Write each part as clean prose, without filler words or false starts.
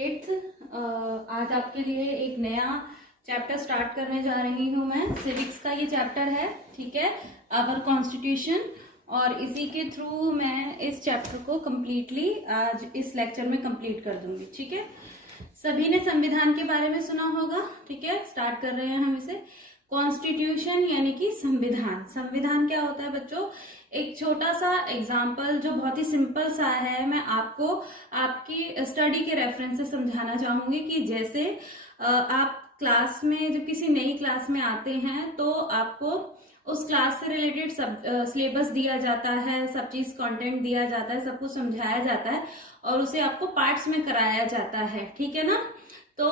8th। आज आपके लिए एक नया चैप्टर स्टार्ट करने जा रही हूँ मैं। सिविक्स का ये चैप्टर है, ठीक है, आवर कॉन्स्टिट्यूशन। और इसी के थ्रू मैं इस चैप्टर को कम्प्लीटली आज इस लेक्चर में कंप्लीट कर दूंगी, ठीक है। सभी ने संविधान के बारे में सुना होगा, ठीक है। स्टार्ट कर रहे हैं हम इसे। कॉन्स्टिट्यूशन यानी कि संविधान। संविधान क्या होता है बच्चों? एक छोटा सा एग्जाम्पल जो बहुत ही सिंपल सा है, मैं आपको आपकी स्टडी के रेफरेंस से समझाना चाहूंगी कि जैसे आप क्लास में जब किसी नई क्लास में आते हैं तो आपको उस क्लास से रिलेटेड सब सिलेबस दिया जाता है, सब चीज कंटेंट दिया जाता है, सब कुछ समझाया जाता है और उसे आपको पार्ट्स में कराया जाता है, ठीक है ना। तो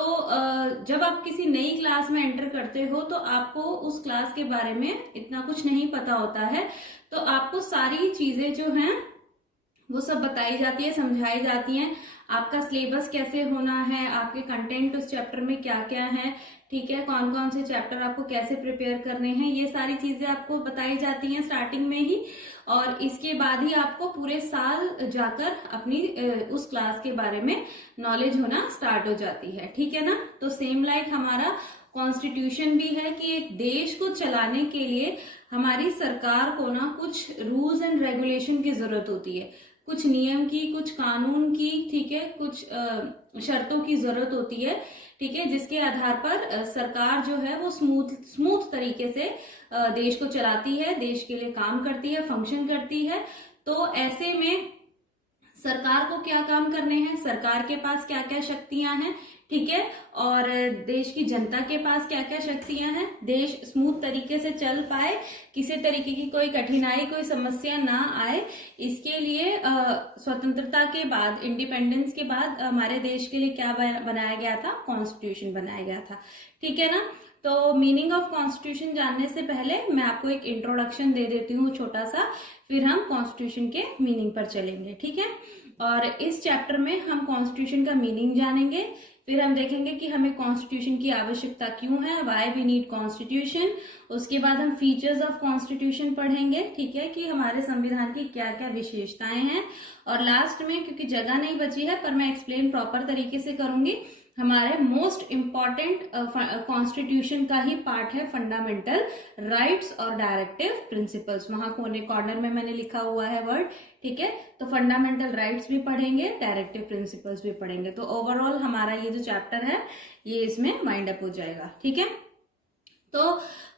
जब आप किसी नई क्लास में एंटर करते हो तो आपको उस क्लास के बारे में इतना कुछ नहीं पता होता है, तो आपको सारी चीजें जो हैं वो सब बताई जाती है, समझाई जाती हैं। आपका सिलेबस कैसे होना है, आपके कंटेंट उस चैप्टर में क्या क्या है, ठीक है, कौन कौन से चैप्टर आपको कैसे प्रिपेयर करने हैं, ये सारी चीजें आपको बताई जाती हैं स्टार्टिंग में ही। और इसके बाद ही आपको पूरे साल जाकर अपनी उस क्लास के बारे में नॉलेज होना स्टार्ट हो जाती है, ठीक है ना। तो सेम लाइक हमारा कॉन्स्टिट्यूशन भी है कि एक देश को चलाने के लिए हमारी सरकार को ना कुछ रूल्स एंड रेगुलेशन की जरूरत होती है, कुछ नियम की, कुछ कानून की, ठीक है, कुछ शर्तों की जरूरत होती है, ठीक है, जिसके आधार पर सरकार जो है वो स्मूथ तरीके से देश को चलाती है, देश के लिए काम करती है, फंक्शन करती है। तो ऐसे में सरकार को क्या काम करने हैं, सरकार के पास क्या क्या शक्तियां हैं, ठीक है, और देश की जनता के पास क्या क्या शक्तियां हैं, देश स्मूथ तरीके से चल पाए, किसी तरीके की कोई कठिनाई, कोई समस्या ना आए, इसके लिए स्वतंत्रता के बाद, इंडिपेंडेंस के बाद हमारे देश के लिए क्या बनाया गया था? कॉन्स्टिट्यूशन बनाया गया था, ठीक है ना। तो मीनिंग ऑफ कॉन्स्टिट्यूशन जानने से पहले मैं आपको एक इंट्रोडक्शन दे देती हूँ छोटा सा, फिर हम कॉन्स्टिट्यूशन के मीनिंग पर चलेंगे, ठीक है। और इस चैप्टर में हम कॉन्स्टिट्यूशन का मीनिंग जानेंगे, फिर हम देखेंगे कि हमें कॉन्स्टिट्यूशन की आवश्यकता क्यों है, व्हाई वी नीड कॉन्स्टिट्यूशन। उसके बाद हम फीचर्स ऑफ कॉन्स्टिट्यूशन पढ़ेंगे, ठीक है, कि हमारे संविधान की क्या क्या विशेषताएं हैं। और लास्ट में, क्योंकि जगह नहीं बची है पर मैं एक्सप्लेन प्रॉपर तरीके से करूंगी, हमारे मोस्ट इंपॉर्टेंट कॉन्स्टिट्यूशन का ही पार्ट है फंडामेंटल राइट्स और डायरेक्टिव प्रिंसिपल्स। वहां कोने कॉर्नर में मैंने लिखा हुआ है वर्ड, ठीक है। तो फंडामेंटल राइट्स भी पढ़ेंगे, डायरेक्टिव प्रिंसिपल्स भी पढ़ेंगे। तो ओवरऑल हमारा ये जो चैप्टर है ये इसमें वाइंड अप हो जाएगा, ठीक है। तो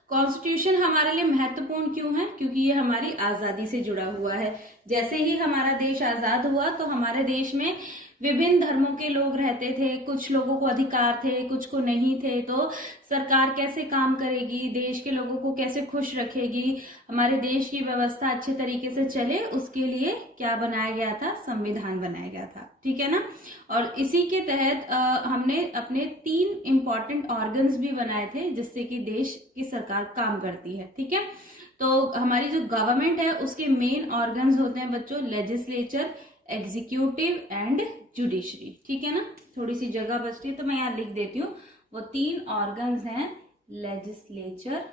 कॉन्स्टिट्यूशन हमारे लिए महत्वपूर्ण क्यों है? क्योंकि ये हमारी आजादी से जुड़ा हुआ है। जैसे ही हमारा देश आजाद हुआ तो हमारे देश में विभिन्न धर्मों के लोग रहते थे, कुछ लोगों को अधिकार थे, कुछ को नहीं थे। तो सरकार कैसे काम करेगी, देश के लोगों को कैसे खुश रखेगी, हमारे देश की व्यवस्था अच्छे तरीके से चले, उसके लिए क्या बनाया गया था? संविधान बनाया गया था, ठीक है ना। और इसी के तहत हमने अपने 3 इंपॉर्टेंट ऑर्गन्स भी बनाए थे जिससे कि देश की सरकार काम करती है, ठीक है। तो हमारी जो गवर्नमेंट है उसके मेन ऑर्गन्स होते हैं बच्चों लेजिस्लेचर, एग्जीक्यूटिव एंड जुडिशरी, ठीक है ना। थोड़ी सी जगह बचती है तो मैं यहाँ लिख देती हूँ, वो 3 ऑर्गन्स हैं, लेजिस्लेचर,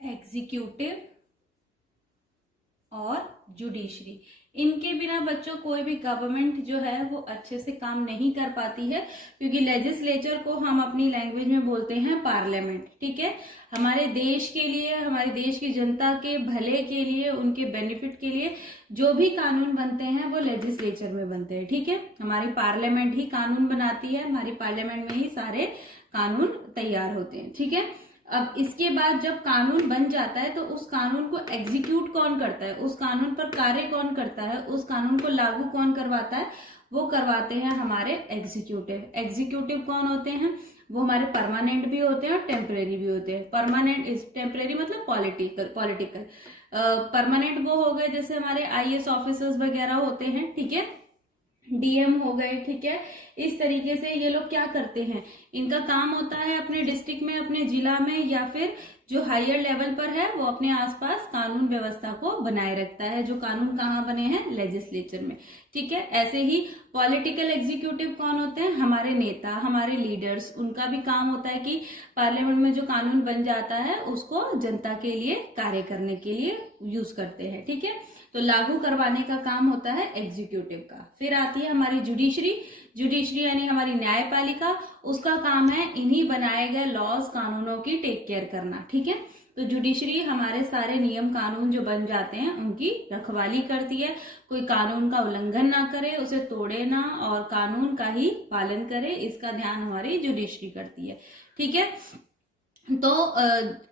एग्जीक्यूटिव और जुडिशरी। इनके बिना बच्चों कोई भी गवर्नमेंट जो है वो अच्छे से काम नहीं कर पाती है, क्योंकि लेजिस्लेचर को हम अपनी लैंग्वेज में बोलते हैं पार्लियामेंट, ठीक है। हमारे देश के लिए, हमारे देश की जनता के भले के लिए, उनके बेनिफिट के लिए जो भी कानून बनते हैं वो लेजिस्लेचर में बनते हैं, ठीक है। हमारी पार्लियामेंट ही कानून बनाती है, हमारी पार्लियामेंट में ही सारे कानून तैयार होते हैं, ठीक है। अब इसके बाद जब कानून बन जाता है तो उस कानून को एग्जीक्यूट कौन करता है, उस कानून पर कार्य कौन करता है, उस कानून को लागू कौन करवाता है? वो करवाते हैं हमारे एग्जीक्यूटिव। एग्जीक्यूटिव कौन होते हैं? वो हमारे परमानेंट भी होते हैं और टेम्परेरी भी होते हैं। परमानेंट टेम्परेरी मतलब पॉलिटिकल। परमानेंट वो हो गए जैसे हमारे IAS ऑफिसर्स वगैरह होते हैं, ठीक है, DM हो गए, ठीक है। इस तरीके से ये लोग क्या करते हैं, इनका काम होता है अपने डिस्ट्रिक्ट में, अपने जिला में, या फिर जो हायर लेवल पर है वो अपने आसपास कानून व्यवस्था को बनाए रखता है। जो कानून कहाँ बने हैं? लेजिस्लेचर में, ठीक है। ऐसे ही पॉलिटिकल एग्जीक्यूटिव कौन होते हैं? हमारे नेता, हमारे लीडर्स। उनका भी काम होता है कि पार्लियामेंट में जो कानून बन जाता है उसको जनता के लिए कार्य करने के लिए यूज करते हैं, ठीक है। तो लागू करवाने का काम होता है एग्जीक्यूटिव का। फिर आती है हमारी जुडिशरी। जुडिशरी यानी हमारी न्यायपालिका, उसका काम है इन्हीं बनाए गए लॉज कानूनों की टेक केयर करना, ठीक है। तो जुडिशरी हमारे सारे नियम कानून जो बन जाते हैं उनकी रखवाली करती है, कोई कानून का उल्लंघन ना करे, उसे तोड़े ना और कानून का ही पालन करे, इसका ध्यान हमारी जुडिशरी करती है, ठीक है। तो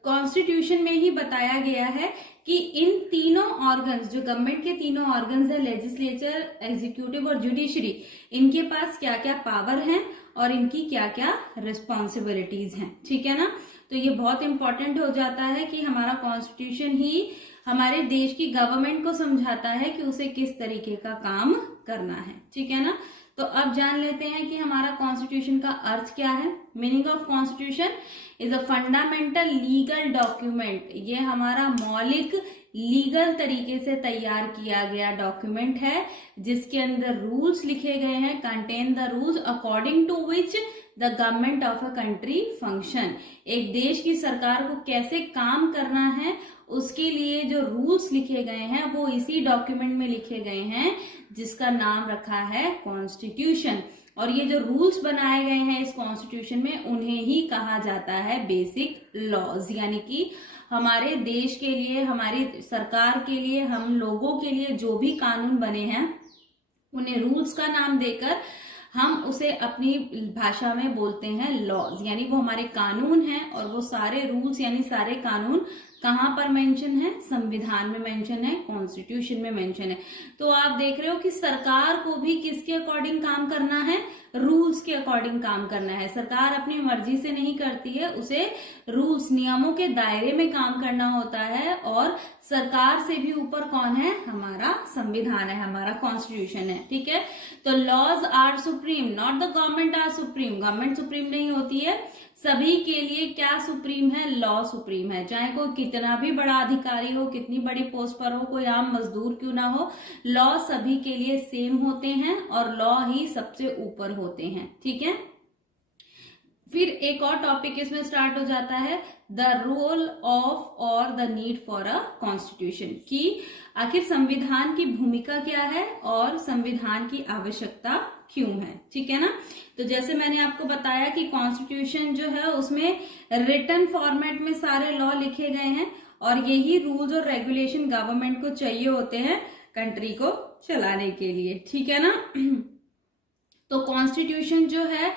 कॉन्स्टिट्यूशन में ही बताया गया है कि इन तीनों ऑर्गन्स, जो गवर्नमेंट के तीनों ऑर्गन्स है, लेजिस्लेचर, एग्जीक्यूटिव और जुडिशरी, इनके पास क्या क्या पावर हैं और इनकी क्या क्या रिस्पॉन्सिबिलिटीज हैं, ठीक है ना। तो ये बहुत इंपॉर्टेंट हो जाता है कि हमारा कॉन्स्टिट्यूशन ही हमारे देश की गवर्नमेंट को समझाता है कि उसे किस तरीके का काम करना है, ठीक है ना। तो अब जान लेते हैं कि हमारा कॉन्स्टिट्यूशन का अर्थ क्या है। Meaning of constitution is a fundamental legal document. ये हमारा मौलिक लीगल तरीके से तैयार किया गया डॉक्यूमेंट है, जिसके अंदर रूल्स लिखे गए हैं, contain the rules according to which the government of a country function. एक देश की सरकार को कैसे काम करना है उसके लिए जो रूल्स लिखे गए हैं वो इसी डॉक्यूमेंट में लिखे गए हैं, जिसका नाम रखा है कॉन्स्टिट्यूशन। और ये जो रूल्स बनाए गए हैं इस कॉन्स्टिट्यूशन में, उन्हें ही कहा जाता है बेसिक लॉज। यानी कि हमारे देश के लिए, हमारी सरकार के लिए, हम लोगों के लिए जो भी कानून बने हैं उन्हें रूल्स का नाम देकर हम उसे अपनी भाषा में बोलते हैं लॉज। यानी वो हमारे कानून हैं और वो सारे रूल्स यानी सारे कानून कहाँ पर मेंशन है? संविधान में मेंशन है, कॉन्स्टिट्यूशन में मेंशन है। तो आप देख रहे हो कि सरकार को भी किसके अकॉर्डिंग काम करना है? रूल्स के अकॉर्डिंग काम करना है। सरकार अपनी मर्जी से नहीं करती है, उसे रूल्स, नियमों के दायरे में काम करना होता है। और सरकार से भी ऊपर कौन है? हमारा संविधान है, हमारा कॉन्स्टिट्यूशन है, ठीक है। तो laws are supreme, not the government are supreme. Government supreme नहीं होती है, सभी के लिए क्या सुप्रीम है? लॉ सुप्रीम है। चाहे कोई कितना भी बड़ा अधिकारी हो, कितनी बड़ी पोस्ट पर हो, कोई आम मजदूर क्यों ना हो, लॉ सभी के लिए सेम होते हैं और लॉ ही सबसे ऊपर होते हैं, ठीक है। फिर एक और टॉपिक इसमें स्टार्ट हो जाता है, द रोल ऑफ और the need for a constitution, कि आखिर संविधान की भूमिका क्या है और संविधान की आवश्यकता क्यों है, ठीक है ना। तो जैसे मैंने आपको बताया कि कॉन्स्टिट्यूशन जो है उसमें रिटन फॉर्मेट में सारे लॉ लिखे गए हैं और यही रूल्स और रेगुलेशन गवर्नमेंट को चाहिए होते हैं कंट्री को चलाने के लिए, ठीक है ना। तो कॉन्स्टिट्यूशन जो है,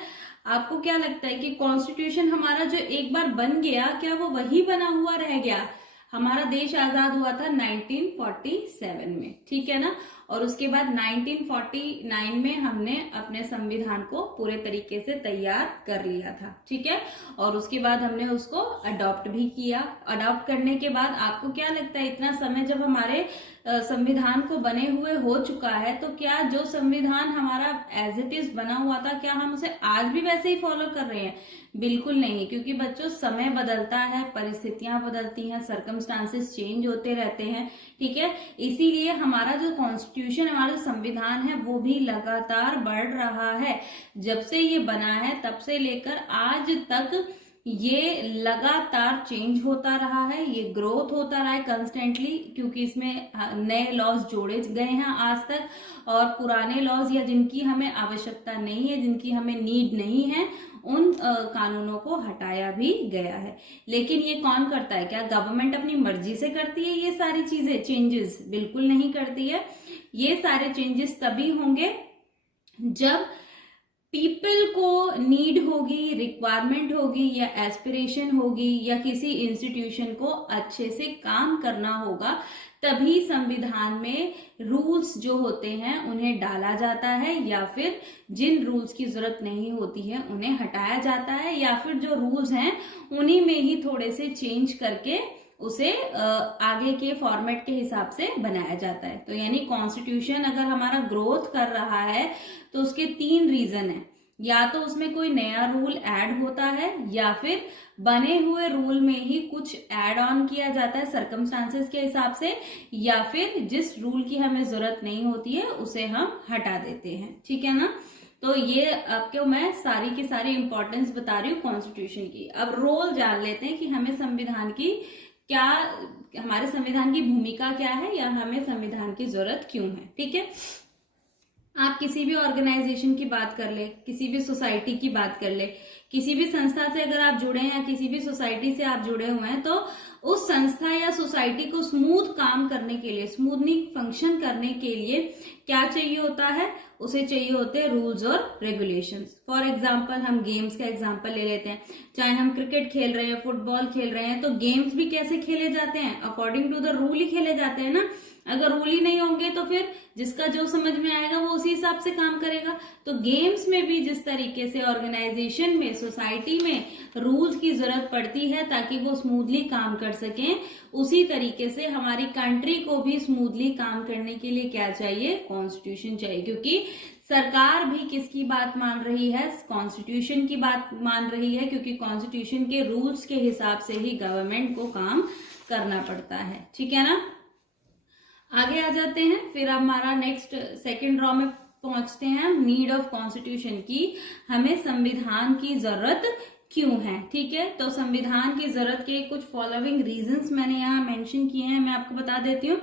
आपको क्या लगता है कि कॉन्स्टिट्यूशन हमारा जो एक बार बन गया, क्या वो वही बना हुआ रह गया? हमारा देश आजाद हुआ था 1947 में, ठीक है ना। और उसके बाद 1949 में हमने अपने संविधान को पूरे तरीके से तैयार कर लिया था, ठीक है। और उसके बाद हमने उसको अडॉप्ट भी किया। अडॉप्ट करने के बाद आपको क्या लगता है, इतना समय जब हमारे संविधान को बने हुए हो चुका है, तो क्या जो संविधान हमारा एज इट इज बना हुआ था, क्या हम उसे आज भी वैसे ही फॉलो कर रहे हैं? बिल्कुल नहीं, क्योंकि बच्चों समय बदलता है, परिस्थितियां बदलती हैं, सर्कमस्टांसेस चेंज होते रहते हैं, ठीक है। इसीलिए हमारा जो कॉन्स्टिट्यूशन, हमारा संविधान है, वो भी लगातार बढ़ रहा है। जब से ये बना है तब से लेकर आज तक ये लगातार चेंज होता रहा है, ये ग्रोथ होता रहा है कंस्टेंटली, क्योंकि इसमें नए लॉज जोड़े गए हैं आज तक, और पुराने लॉज या जिनकी हमें आवश्यकता नहीं है, जिनकी हमें नीड नहीं है, उन कानूनों को हटाया भी गया है। लेकिन ये कौन करता है? क्या गवर्नमेंट अपनी मर्जी से करती है ये सारी चीजें, चेंजेस? बिल्कुल नहीं करती है। ये सारे चेंजेस तभी होंगे जब पीपल को नीड होगी, रिक्वायरमेंट होगी या एस्पिरेशन होगी या किसी इंस्टीट्यूशन को अच्छे से काम करना होगा, तभी संविधान में रूल्स जो होते हैं उन्हें डाला जाता है, या फिर जिन रूल्स की जरूरत नहीं होती है उन्हें हटाया जाता है, या फिर जो रूल्स हैं उन्हीं में ही थोड़े से चेंज करके उसे आगे के फॉर्मेट के हिसाब से बनाया जाता है। तो यानी कॉन्स्टिट्यूशन अगर हमारा ग्रोथ कर रहा है तो उसके 3 रीजन है, या तो उसमें कोई नया रूल ऐड होता है, या फिर बने हुए रूल में ही कुछ ऐड ऑन किया जाता है सर्कमस्टांसेस के हिसाब से, या फिर जिस रूल की हमें जरूरत नहीं होती है उसे हम हटा देते हैं, ठीक है ना। तो ये आपको मैं सारी की सारी इंपॉर्टेंस बता रही हूँ कॉन्स्टिट्यूशन की। अब रोल जान लेते हैं कि हमें संविधान की क्या हमारे संविधान की भूमिका क्या है या हमें संविधान की जरूरत क्यों है। ठीक है, आप किसी भी ऑर्गेनाइजेशन की बात कर ले, किसी भी सोसाइटी की बात कर ले, किसी भी संस्था से अगर आप जुड़े हैं या किसी भी सोसाइटी से आप जुड़े हुए हैं, तो उस संस्था या सोसाइटी को स्मूथ काम करने के लिए, स्मूथली फंक्शन करने के लिए क्या चाहिए होता है, उसे चाहिए होते हैं रूल्स और रेगुलेशंस। फॉर एग्जांपल हम गेम्स का एग्जांपल ले लेते हैं, चाहे हम क्रिकेट खेल रहे हैं, फुटबॉल खेल रहे हैं, तो गेम्स भी कैसे खेले जाते हैं, अकॉर्डिंग टू द रूल ही खेले जाते हैं ना। अगर रूल ही नहीं होंगे तो फिर जिसका जो समझ में आएगा वो उसी हिसाब से काम करेगा। तो गेम्स में भी जिस तरीके से ऑर्गेनाइजेशन में, सोसाइटी में रूल्स की जरूरत पड़ती है ताकि वो स्मूथली काम कर सकें, उसी तरीके से हमारी कंट्री को भी स्मूथली काम करने के लिए क्या चाहिए, कॉन्स्टिट्यूशन चाहिए। क्योंकि सरकार भी किसकी बात मान रही है, कॉन्स्टिट्यूशन की बात मान रही है, क्योंकि कॉन्स्टिट्यूशन के रूल्स के हिसाब से ही गवर्नमेंट को काम करना पड़ता है। ठीक है ना, आगे आ जाते हैं। फिर हमारा नेक्स्ट सेकंड रॉ में पहुंचते हैं, नीड ऑफ कॉन्स्टिट्यूशन की, हमें संविधान की जरूरत क्यों है। ठीक है, तो संविधान की जरूरत के कुछ फॉलोइंग रीजंस मैंने यहाँ मेंशन किए हैं, मैं आपको बता देती हूँ।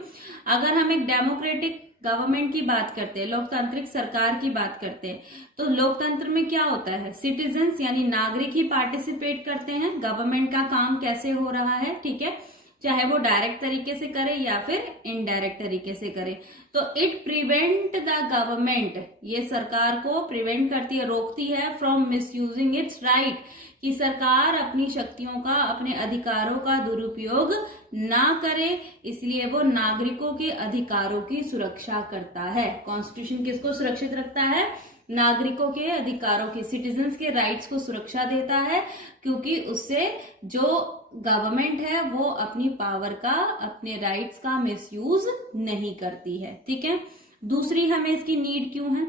अगर हम एक डेमोक्रेटिक गवर्नमेंट की बात करते हैं, लोकतांत्रिक सरकार की बात करते हैं, तो लोकतंत्र में क्या होता है, सिटीजन्स यानी नागरिक ही पार्टिसिपेट करते हैं गवर्नमेंट का काम कैसे हो रहा है। ठीक है, चाहे वो डायरेक्ट तरीके से करे या फिर इनडायरेक्ट तरीके से करे। तो इट प्रिवेंट द गवर्नमेंट, ये सरकार को प्रिवेंट करती है, रोकती है फ्रॉम मिसयूजिंग इट्स राइट, कि सरकार अपनी शक्तियों का, अपने अधिकारों का दुरुपयोग ना करे, इसलिए वो नागरिकों के अधिकारों की सुरक्षा करता है। कॉन्स्टिट्यूशन किसको सुरक्षित रखता है, नागरिकों के अधिकारों के, सिटीजन्स के राइट्स को सुरक्षा देता है, क्योंकि उससे जो गवर्नमेंट है वो अपनी पावर का, अपने राइट्स का मिसयूज नहीं करती है। ठीक है, दूसरी हमें इसकी नीड क्यों है,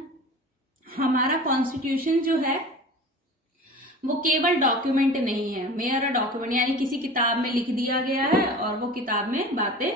हमारा कॉन्स्टिट्यूशन जो है वो केवल डॉक्यूमेंट नहीं है, मेरा डॉक्यूमेंट यानी किसी किताब में लिख दिया गया है और वो किताब में बातें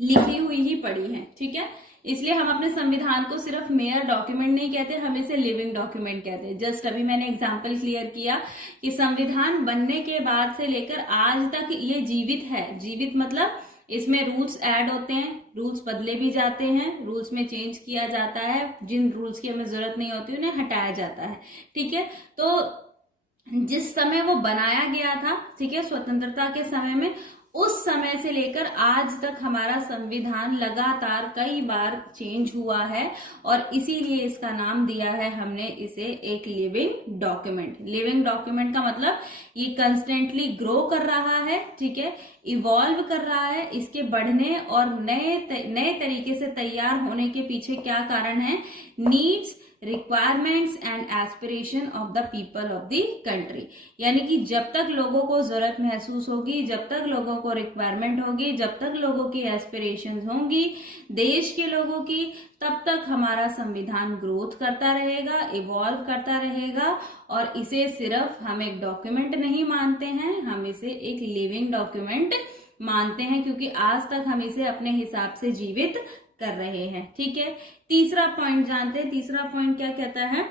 लिखी हुई ही पड़ी हैं। ठीक है, इसलिए हम अपने संविधान को सिर्फ मेयर डॉक्यूमेंट नहीं कहते, हम इसे लिविंग डॉक्यूमेंट कहते हैं। जस्ट अभी मैंने एग्जांपल क्लियर किया कि संविधान बनने के बाद से लेकर आज तक ये जीवित है। जीवित मतलब इसमें रूल्स ऐड होते हैं, रूल्स बदले भी जाते हैं, रूल्स में चेंज किया जाता है, जिन रूल्स की हमें जरूरत नहीं होती उन्हें हटाया जाता है। ठीक है, तो जिस समय वो बनाया गया था, ठीक है, स्वतंत्रता के समय में, उस समय से लेकर आज तक हमारा संविधान लगातार कई बार चेंज हुआ है और इसीलिए इसका नाम दिया है हमने इसे एक लिविंग डॉक्यूमेंट। लिविंग डॉक्यूमेंट का मतलब ये कंस्टेंटली ग्रो कर रहा है, ठीक है, इवॉल्व कर रहा है। इसके बढ़ने और नए तरीके से तैयार होने के पीछे क्या कारण है, needs, requirements and aspiration of the people of the country. यानी कि जब तक लोगों को जरूरत महसूस होगी, जब तक लोगों को रिक्वायरमेंट होगी, जब तक लोगों की एस्पिरेशंस होंगी देश के लोगों की, तब तक हमारा संविधान ग्रोथ करता रहेगा, इवॉल्व करता रहेगा। और इसे सिर्फ हम एक डॉक्यूमेंट नहीं मानते हैं, हम इसे एक लिविंग डॉक्यूमेंट मानते हैं, क्योंकि आज तक हम इसे अपने हिसाब से जीवित कर रहे हैं। ठीक है, तीसरा पॉइंट जानते हैं। तीसरा पॉइंट क्या कहता है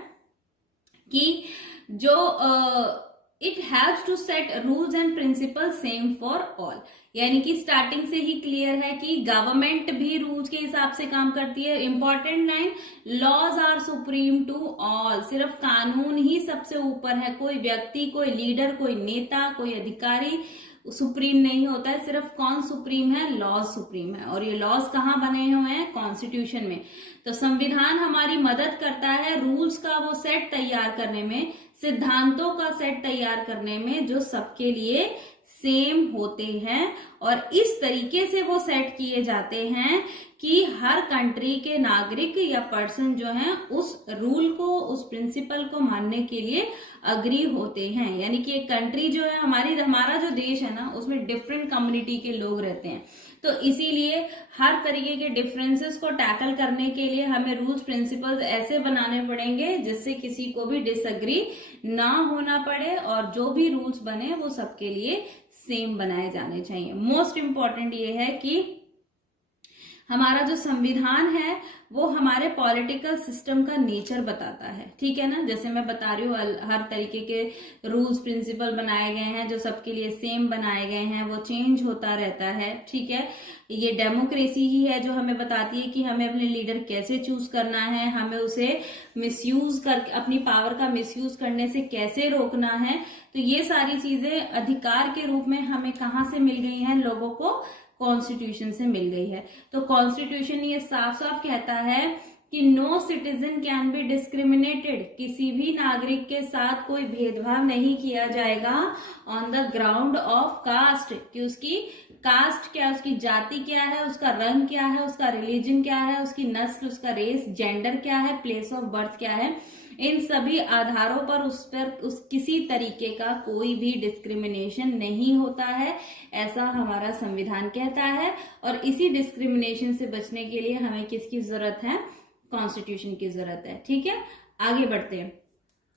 कि जो it haves to set rules and principle same for all. यानी कि स्टार्टिंग से ही क्लियर है कि गवर्नमेंट भी रूल्स के हिसाब से काम करती है। Important line, laws are supreme to all. सिर्फ कानून ही सबसे ऊपर है, कोई व्यक्ति, कोई लीडर, कोई नेता, कोई अधिकारी सुप्रीम नहीं होता है। सिर्फ कौन सुप्रीम है, लॉज सुप्रीम है। और ये लॉज कहाँ बने हुए हैं, कॉन्स्टिट्यूशन में। तो संविधान हमारी मदद करता है रूल्स का वो सेट तैयार करने में, सिद्धांतों का सेट तैयार करने में, जो सबके लिए सेम होते हैं। और इस तरीके से वो सेट किए जाते हैं कि हर कंट्री के नागरिक या पर्सन जो हैं उस रूल को, उस प्रिंसिपल को मानने के लिए अग्री होते हैं। यानी कि एक कंट्री जो है हमारा जो देश है ना, उसमें डिफरेंट कम्युनिटी के लोग रहते हैं। तो इसीलिए हर तरीके के डिफरेंसेस को टैकल करने के लिए हमें रूल्स प्रिंसिपल्स ऐसे बनाने पड़ेंगे जिससे किसी को भी डिसएग्री ना होना पड़े, और जो भी रूल्स बने वो सबके लिए सेम बनाए जाने चाहिए। मोस्ट इंपॉर्टेंट ये है कि हमारा जो संविधान है वो हमारे पॉलिटिकल सिस्टम का नेचर बताता है, ठीक है ना। जैसे मैं बता रही हूँ, हर तरीके के रूल्स प्रिंसिपल बनाए गए हैं जो सबके लिए सेम बनाए गए हैं, वो चेंज होता रहता है, ठीक है। ये डेमोक्रेसी ही है जो हमें बताती है कि हमें अपने लीडर कैसे चूज करना है, हमें उसे मिसयूज कर अपनी पावर का मिसयूज करने से कैसे रोकना है। तो ये सारी चीजें अधिकार के रूप में हमें कहाँ से मिल गई हैं, लोगों को कॉन्स्टिट्यूशन से मिल गई है। तो कॉन्स्टिट्यूशन ये साफ साफ कहता है कि no citizen can be discriminated, किसी भी नागरिक के साथ कोई भेदभाव नहीं किया जाएगा on the ground of caste, कि उसकी कास्ट क्या है, उसकी जाति क्या है, उसका रंग क्या है, उसका रिलीजन क्या है, उसकी नस्ल, उसका रेस, जेंडर क्या है, प्लेस ऑफ बर्थ क्या है, इन सभी आधारों पर उस किसी तरीके का कोई भी डिस्क्रिमिनेशन नहीं होता है, ऐसा हमारा संविधान कहता है। और इसी डिस्क्रिमिनेशन से बचने के लिए हमें किसकी जरूरत है, कॉन्स्टिट्यूशन की जरूरत है, ठीक है। आगे बढ़ते हैं।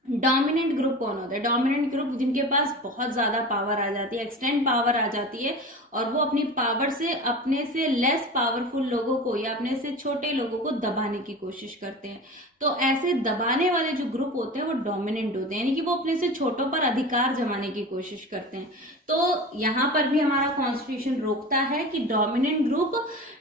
डोमिनेंट ग्रुप कौन होता है, डोमिनेंट ग्रुप जिनके पास बहुत ज्यादा पावर आ जाती है, एक्सटेंड पावर आ जाती है, और वो अपनी पावर से अपने से लेस पावरफुल लोगों को या अपने से छोटे लोगों को दबाने की कोशिश करते हैं। तो ऐसे दबाने वाले जो ग्रुप होते हैं वो डोमिनेंट होते हैं, यानी कि वो अपने से छोटों पर अधिकार जमाने की कोशिश करते हैं। तो यहां पर भी हमारा कॉन्स्टिट्यूशन रोकता है कि dominant group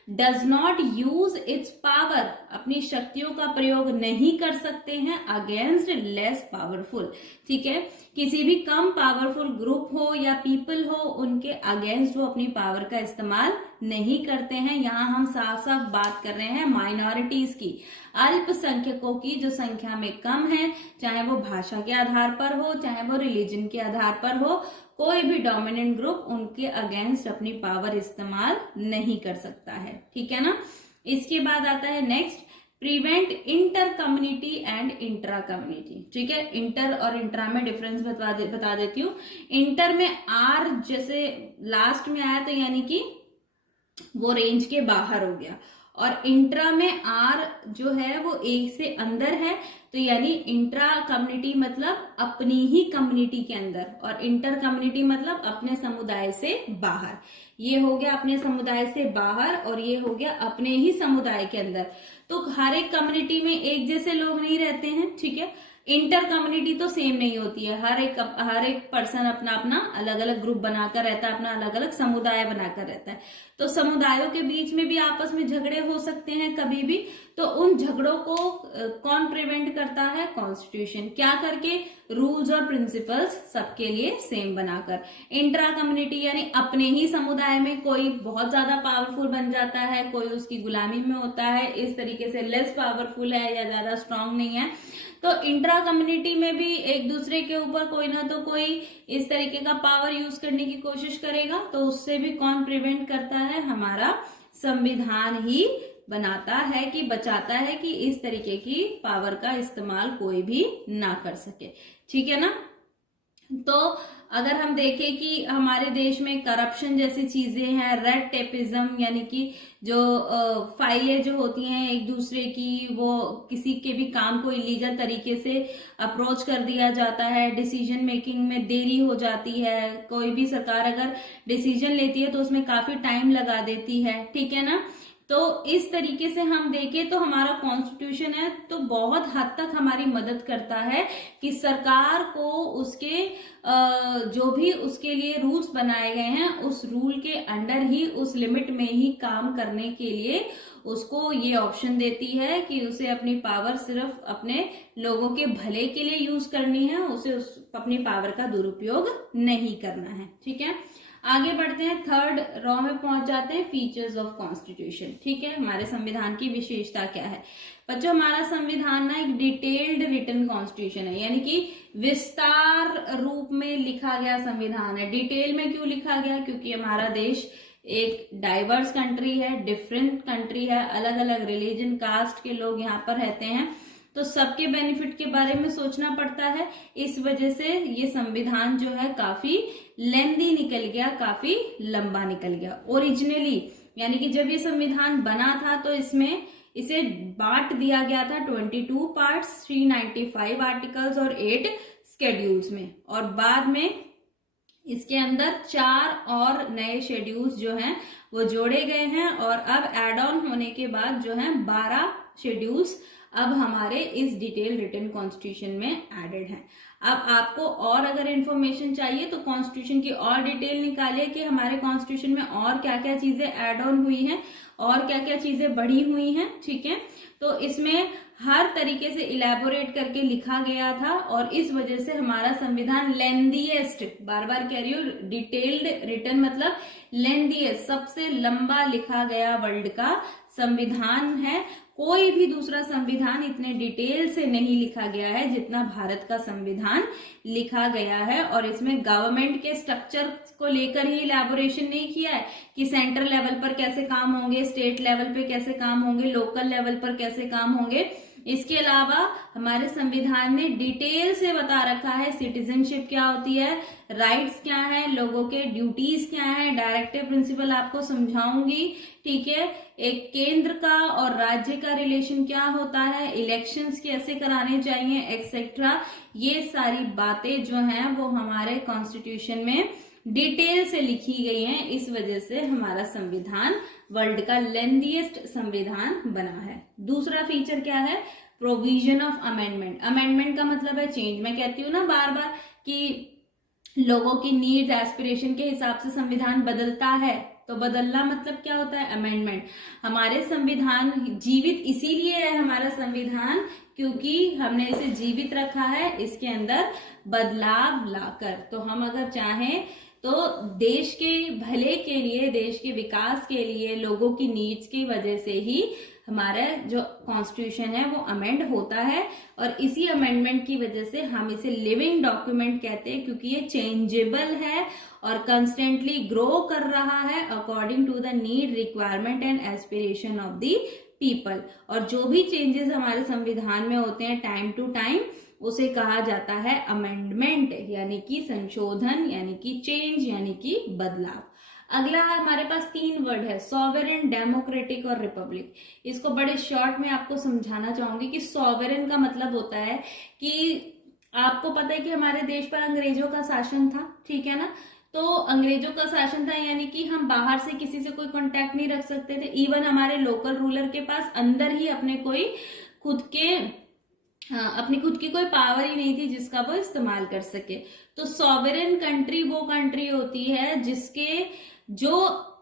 does not use it's power, अपनी शक्तियों का प्रयोग नहीं कर सकते हैं अगेंस्ट लेस पावरफुल, ठीक है। किसी भी कम पावरफुल ग्रुप हो या पीपल हो, उनके अगेंस्ट वो अपनी पावर का इस्तेमाल नहीं करते हैं। यहाँ हम साफ साफ बात कर रहे हैं माइनॉरिटीज की, अल्पसंख्यकों की, जो संख्या में कम है, चाहे वो भाषा के आधार पर हो, चाहे वो रिलीजन के आधार पर हो, कोई भी डोमिनेंट ग्रुप उनके अगेंस्ट अपनी पावर इस्तेमाल नहीं कर सकता है, ठीक है ना। इसके बाद आता है next, prevent inter community and intra community, ठीक है। इंटर और इंट्रा में डिफरेंस बता देती हूँ। इंटर में आर जैसे लास्ट में आया तो यानी कि वो रेंज के बाहर हो गया, और इंट्रा में आर जो है वो एक से अंदर है, तो यानी इंट्रा कम्युनिटी मतलब अपनी ही कम्युनिटी के अंदर, और इंटर कम्युनिटी मतलब अपने समुदाय से बाहर। ये हो गया अपने समुदाय से बाहर, और ये हो गया अपने ही समुदाय के अंदर। तो हर एक कम्युनिटी में एक जैसे लोग नहीं रहते हैं, ठीक है। इंटर कम्युनिटी तो सेम नहीं होती है, हर एक पर्सन अपना अपना अलग अलग ग्रुप बनाकर रहता है, अपना अलग अलग समुदाय बनाकर रहता है। तो समुदायों के बीच में भी आपस में झगड़े हो सकते हैं कभी भी, तो उन झगड़ों को कौन प्रिवेंट करता है, कॉन्स्टिट्यूशन, क्या करके, रूल्स और प्रिंसिपल्स सबके लिए सेम बनाकर। इंट्रा कम्युनिटी यानी अपने ही समुदाय में कोई बहुत ज्यादा पावरफुल बन जाता है, कोई उसकी गुलामी में होता है, इस तरीके से लेस पावरफुल है या ज्यादा स्ट्रांग नहीं है, तो इंट्रा कम्युनिटी में भी एक दूसरे के ऊपर कोई ना तो कोई इस तरीके का पावर यूज करने की कोशिश करेगा, तो उससे भी कौन प्रिवेंट करता है, हमारा संविधान ही बनाता है कि बचाता है कि इस तरीके की पावर का इस्तेमाल कोई भी ना कर सके, ठीक है ना। तो अगर हम देखें कि हमारे देश में करप्शन जैसी चीजें हैं, रेड टेपिज्म यानी कि जो फाइलें जो होती हैं एक दूसरे की, वो किसी के भी काम को इलीगल तरीके से अप्रोच कर दिया जाता है, डिसीजन मेकिंग में देरी हो जाती है, कोई भी सरकार अगर डिसीजन लेती है तो उसमें काफी टाइम लगा देती है, ठीक है ना। तो इस तरीके से हम देखें तो हमारा कॉन्स्टिट्यूशन है तो बहुत हद तक हमारी मदद करता है कि सरकार को उसके जो भी उसके लिए रूल्स बनाए गए हैं उस रूल के अंडर ही, उस लिमिट में ही काम करने के लिए उसको ये ऑप्शन देती है कि उसे अपनी पावर सिर्फ अपने लोगों के भले के लिए यूज करनी है, उसे अपनी पावर का दुरुपयोग नहीं करना है, ठीक है। आगे बढ़ते हैं, थर्ड रॉ में पहुंच जाते हैं, फीचर्स ऑफ कॉन्स्टिट्यूशन, ठीक है। हमारे संविधान की विशेषता क्या है बच्चों, हमारा संविधान ना एक डिटेल्ड रिटन कॉन्स्टिट्यूशन है, यानी कि विस्तार रूप में लिखा गया संविधान है। डिटेल में क्यों लिखा गया, क्योंकि हमारा देश एक डाइवर्स कंट्री है, डिफरेंट कंट्री है, अलग अलग रिलीजन कास्ट के लोग यहाँ पर रहते हैं, तो सबके बेनिफिट के बारे में सोचना पड़ता है। इस वजह से ये संविधान जो है काफी लेंदी निकल गया, काफी लंबा निकल गया। ओरिजिनली यानी कि जब ये संविधान बना था तो इसे बांट दिया गया था 22 पार्ट्स, 395 आर्टिकल्स और 8 स्केड्यूल्स में, और बाद में इसके अंदर 4 और नए शेड्यूल्स जो हैं वो जोड़े गए हैं और अब एड ऑन होने के बाद जो है 12 शेड्यूल्स अब हमारे इस डिटेल रिटन कॉन्स्टिट्यूशन में एडेड हैं। अब आपको और अगर इंफॉर्मेशन चाहिए तो कॉन्स्टिट्यूशन की और डिटेल निकालिए कि हमारे कॉन्स्टिट्यूशन में और क्या क्या चीजें एड ऑन हुई हैं और क्या क्या चीजें बढ़ी हुई हैं। ठीक है, तो इसमें हर तरीके से इलेबोरेट करके लिखा गया था और इस वजह से हमारा संविधान लेंथीएस्ट, बार बार कह रही हूँ, डिटेल्ड रिटन मतलब लेंथीएस्ट, सबसे लंबा लिखा गया वर्ल्ड का संविधान है। कोई भी दूसरा संविधान इतने डिटेल से नहीं लिखा गया है जितना भारत का संविधान लिखा गया है। और इसमें गवर्नमेंट के स्ट्रक्चर को लेकर ही इलैबोरेशन नहीं किया है कि सेंट्रल लेवल पर कैसे काम होंगे, स्टेट लेवल पे कैसे काम होंगे, लोकल लेवल पर कैसे काम होंगे। इसके अलावा हमारे संविधान ने डिटेल से बता रखा है सिटीजनशिप क्या होती है, राइट्स क्या है, लोगों के ड्यूटीज क्या है, डायरेक्टिव प्रिंसिपल आपको समझाऊंगी। ठीक है, एक केंद्र का और राज्य का रिलेशन क्या होता है, इलेक्शंस कैसे कराने चाहिए, एक्सेट्रा। ये सारी बातें जो हैं वो हमारे कॉन्स्टिट्यूशन में डिटेल से लिखी गई हैं। इस वजह से हमारा संविधान वर्ल्ड का लेंथीएस्ट संविधान बना है। दूसरा फीचर क्या है, प्रोविजन ऑफ अमेंडमेंट। अमेंडमेंट का मतलब है चेंज। मैं कहती हूँ ना बार बार कि लोगों की नीड्स एस्पिरेशन के हिसाब से संविधान बदलता है, तो बदलना मतलब क्या होता है, अमेंडमेंट। हमारे संविधान जीवित इसीलिए है हमारा संविधान क्योंकि हमने इसे जीवित रखा है इसके अंदर बदलाव लाकर। तो हम अगर चाहें तो देश के भले के लिए, देश के विकास के लिए, लोगों की नीड्स की वजह से ही हमारा जो कॉन्स्टिट्यूशन है वो अमेंड होता है। और इसी अमेंडमेंट की वजह से हम इसे लिविंग डॉक्यूमेंट कहते हैं क्योंकि ये चेंजेबल है और कंस्टेंटली ग्रो कर रहा है according to the need, requirement and aspiration of the people. और जो भी चेंजेस हमारे संविधान में होते हैं टाइम टू टाइम उसे कहा जाता है अमेंडमेंट, यानी कि संशोधन, यानी कि चेंज, यानी कि बदलाव। अगला हमारे पास 3 वर्ड है, सॉवरेन, डेमोक्रेटिक और रिपब्लिक। इसको बड़े शॉर्ट में आपको समझाना चाहूंगी कि सॉवरेन का मतलब होता है कि आपको पता है कि हमारे देश पर अंग्रेजों का शासन था, ठीक है ना। तो अंग्रेजों का शासन था यानी कि हम बाहर से किसी से कोई कांटेक्ट नहीं रख सकते थे। इवन हमारे लोकल रूलर के पास अंदर ही अपनी खुद की कोई पावर ही नहीं थी जिसका वो इस्तेमाल कर सके। तो सॉवरेन कंट्री वो कंट्री होती है जिसके जो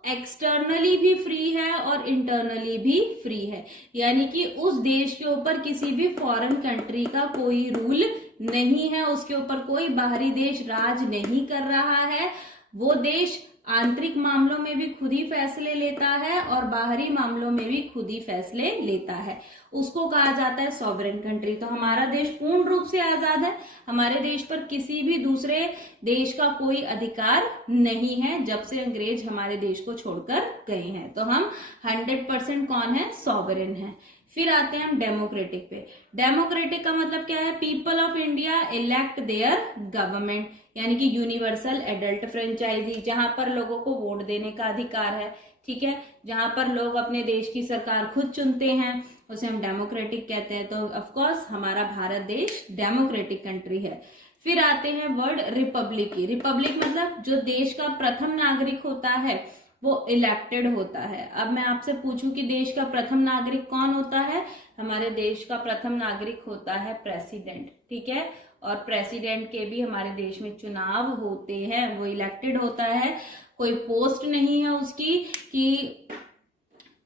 एक्सटर्नली भी फ्री है और इंटरनली भी फ्री है, यानी कि उस देश के ऊपर किसी भी फॉरेन कंट्री का कोई रूल नहीं है, उसके ऊपर कोई बाहरी देश राज नहीं कर रहा है। वो देश आंतरिक मामलों में भी खुद ही फैसले लेता है और बाहरी मामलों में भी खुद ही फैसले लेता है, उसको कहा जाता है सॉवरेन कंट्री। तो हमारा देश पूर्ण रूप से आजाद है, हमारे देश पर किसी भी दूसरे देश का कोई अधिकार नहीं है जब से अंग्रेज हमारे देश को छोड़कर गए हैं। तो हम 100% कौन है, सॉवरेन है। फिर आते हैं हम डेमोक्रेटिक पे। डेमोक्रेटिक का मतलब क्या है, people of India elect their government, यानी कि यूनिवर्सल एडल्ट फ्रेंचाइजी, जहां पर लोगों को वोट देने का अधिकार है, ठीक है, जहां पर लोग अपने देश की सरकार खुद चुनते हैं, उसे हम डेमोक्रेटिक कहते हैं। तो ऑफ कोर्स हमारा भारत देश डेमोक्रेटिक कंट्री है। फिर आते हैं वर्ड रिपब्लिक की। रिपब्लिक मतलब जो देश का प्रथम नागरिक होता है वो इलेक्टेड होता है। अब मैं आपसे पूछूं कि देश का प्रथम नागरिक कौन होता है, हमारे देश का प्रथम नागरिक होता है प्रेसिडेंट, ठीक है। और प्रेसिडेंट के भी हमारे देश में चुनाव होते हैं, वो इलेक्टेड होता है, कोई पोस्ट नहीं है उसकी कि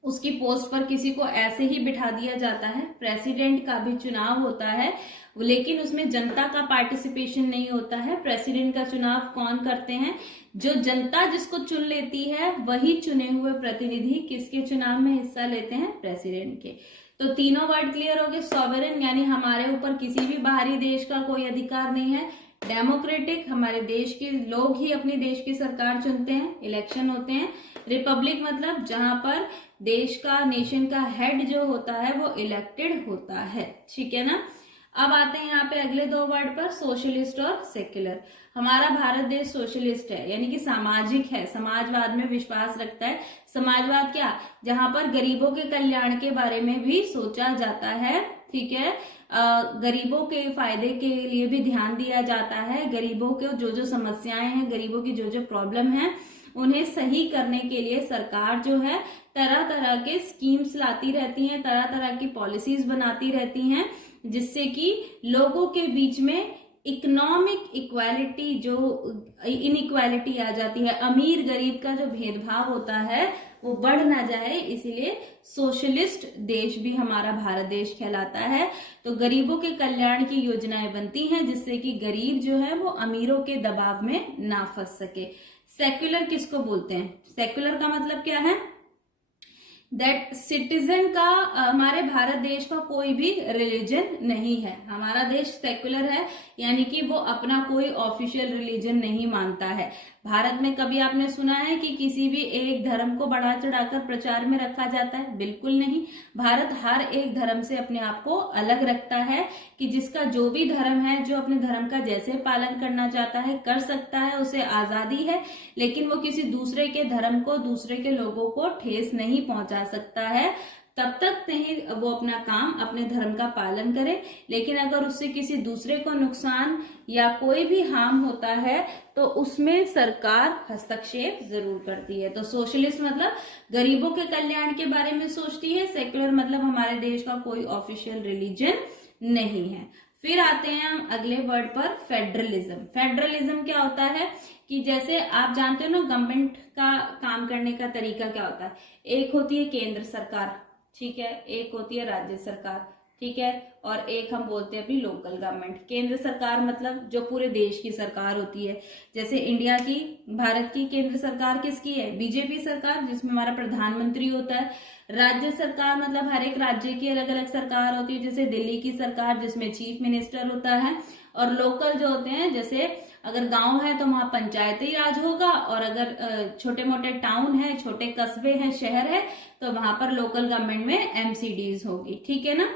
उसकी पोस्ट पर किसी को ऐसे ही बिठा दिया जाता है। प्रेसिडेंट का भी चुनाव होता है लेकिन उसमें जनता का पार्टिसिपेशन नहीं होता है। प्रेसिडेंट का चुनाव कौन करते हैं, जो जनता जिसको चुन लेती है वही चुने हुए प्रतिनिधि किसके चुनाव में हिस्सा लेते हैं, प्रेसिडेंट के। तो तीनों वर्ड क्लियर हो गए। सॉवरेन यानी हमारे ऊपर किसी भी बाहरी देश का कोई अधिकार नहीं है। डेमोक्रेटिक हमारे देश के लोग ही अपने देश की सरकार चुनते हैं, इलेक्शन होते हैं। रिपब्लिक मतलब जहां पर देश का, नेशन का हेड जो होता है वो इलेक्टेड होता है, ठीक है ना। अब आते हैं यहाँ पे अगले 2 वर्ड पर, सोशलिस्ट और सेक्युलर। हमारा भारत देश सोशलिस्ट है यानी कि सामाजिक है, समाजवाद में विश्वास रखता है। समाजवाद क्या, जहां पर गरीबों के कल्याण के बारे में भी सोचा जाता है, ठीक है। गरीबों के फायदे के लिए भी ध्यान दिया जाता है। गरीबों के जो समस्याएं हैं, गरीबों की जो प्रॉब्लम है, उन्हें सही करने के लिए सरकार जो है तरह तरह के स्कीम्स लाती रहती हैं, तरह तरह की पॉलिसीज बनाती रहती हैं, जिससे कि लोगों के बीच में इकोनॉमिक इक्वालिटी, जो इनइक्वालिटी आ जाती है, अमीर गरीब का जो भेदभाव होता है वो बढ़ ना जाए। इसीलिए सोशलिस्ट देश भी हमारा भारत देश कहलाता है। तो गरीबों के कल्याण की योजनाएं बनती हैं, जिससे कि गरीब जो है वो अमीरों के दबाव में ना फंस सके। सेक्युलर किसको बोलते हैं? सेक्युलर का मतलब क्या है? दैट सिटीजन का, हमारे भारत देश का कोई भी रिलीजन नहीं है। हमारा देश सेक्युलर है, यानी कि वो अपना कोई ऑफिशियल रिलीजन नहीं मानता है। भारत में कभी आपने सुना है कि किसी भी एक धर्म को बढ़ा चढ़ाकर प्रचार में रखा जाता है? बिल्कुल नहीं। भारत हर एक धर्म से अपने आप को अलग रखता है, कि जिसका जो भी धर्म है, जो अपने धर्म का जैसे पालन करना चाहता है कर सकता है, उसे आजादी है, लेकिन वो किसी दूसरे के धर्म को, दूसरे के लोगों को ठेस नहीं पहुंचा सकता है। तब तक नहीं वो अपना काम, अपने धर्म का पालन करे। लेकिन अगर उससे किसी दूसरे को नुकसान या कोई भी हार्म होता है तो उसमें सरकार हस्तक्षेप जरूर करती है। तो सोशलिस्ट मतलब गरीबों के कल्याण के बारे में सोचती है। सेक्युलर मतलब हमारे देश का कोई ऑफिशियल रिलीजन नहीं है। फिर आते हैं हम अगले वर्ड पर, फेडरलिज्म। फेडरलिज्म क्या होता है कि जैसे आप जानते हो ना, गवर्नमेंट का काम करने का तरीका क्या होता है? एक होती है केंद्र सरकार, ठीक है, एक होती है राज्य सरकार, ठीक है, और एक हम बोलते हैं अपनी लोकल गवर्नमेंट। केंद्र सरकार मतलब जो पूरे देश की सरकार होती है। जैसे इंडिया की, भारत की केंद्र सरकार किसकी है? बीजेपी सरकार, जिसमें हमारा प्रधानमंत्री होता है। राज्य सरकार मतलब हर एक राज्य की अलग अलग सरकार होती है, जैसे दिल्ली की सरकार जिसमें चीफ मिनिस्टर होता है। और लोकल जो होते हैं, जैसे अगर गांव है तो वहां पंचायती राज होगा, और अगर छोटे मोटे टाउन है, छोटे कस्बे हैं, शहर है, तो वहां पर लोकल गवर्नमेंट में एमसीडीज होगी, ठीक है ना।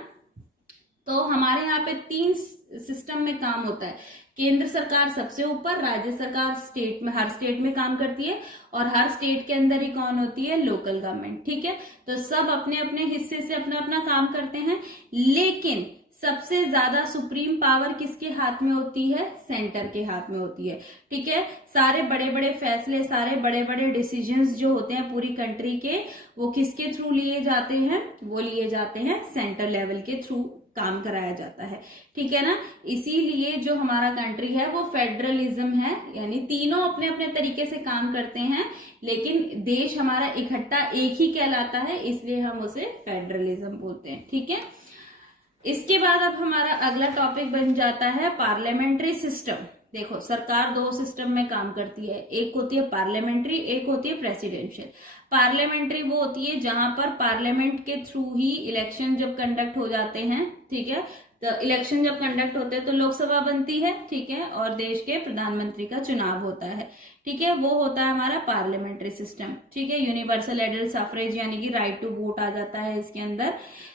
तो हमारे यहाँ पे 3 सिस्टम में काम होता है। केंद्र सरकार सबसे ऊपर, राज्य सरकार स्टेट में, हर स्टेट में काम करती है, और हर स्टेट के अंदर ही कौन होती है? लोकल गवर्नमेंट, ठीक है। तो सब अपने अपने हिस्से से अपना अपना काम करते हैं, लेकिन सबसे ज्यादा सुप्रीम पावर किसके हाथ में होती है? सेंटर के हाथ में होती है, ठीक है। सारे बड़े बड़े फैसले, सारे बड़े बड़े डिसीजंस जो होते हैं पूरी कंट्री के, वो किसके थ्रू लिए जाते हैं? वो लिए जाते हैं सेंटर लेवल के थ्रू काम कराया जाता है, ठीक है ना। इसीलिए जो हमारा कंट्री है वो फेडरलिज्म है, यानी तीनों अपने अपने तरीके से काम करते हैं, लेकिन देश हमारा इकट्ठा एक ही कहलाता है, इसलिए हम उसे फेडरलिज्म बोलते हैं, ठीक है। इसके बाद अब हमारा अगला टॉपिक बन जाता है पार्लियामेंट्री सिस्टम। देखो, सरकार 2 सिस्टम में काम करती है, एक होती है पार्लियामेंट्री, एक होती है प्रेसिडेंशियल। पार्लियामेंट्री वो होती है जहां पर पार्लियामेंट के थ्रू ही इलेक्शन जब कंडक्ट हो जाते हैं, ठीक है। तो इलेक्शन जब कंडक्ट होते हैं तो लोकसभा बनती है, ठीक है, और देश के प्रधानमंत्री का चुनाव होता है, ठीक है। वो होता है हमारा पार्लियामेंट्री सिस्टम, ठीक है। यूनिवर्सल एडल्ट सफरेज यानी कि राइट टू वोट आ जाता है इसके अंदर।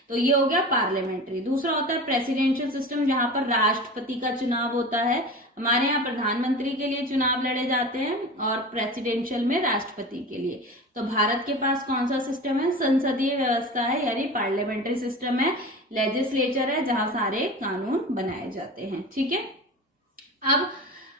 तो ये हो गया पार्लियामेंट्री। दूसरा होता है प्रेसिडेंशियल सिस्टम, जहां पर राष्ट्रपति का चुनाव होता है। हमारे यहाँ प्रधानमंत्री के लिए चुनाव लड़े जाते हैं, और प्रेसिडेंशियल में राष्ट्रपति के लिए। तो भारत के पास कौन सा सिस्टम है? संसदीय व्यवस्था है, यानी पार्लियामेंट्री सिस्टम है। लेजिस्लेचर है, जहां सारे कानून बनाए जाते हैं, ठीक है। अब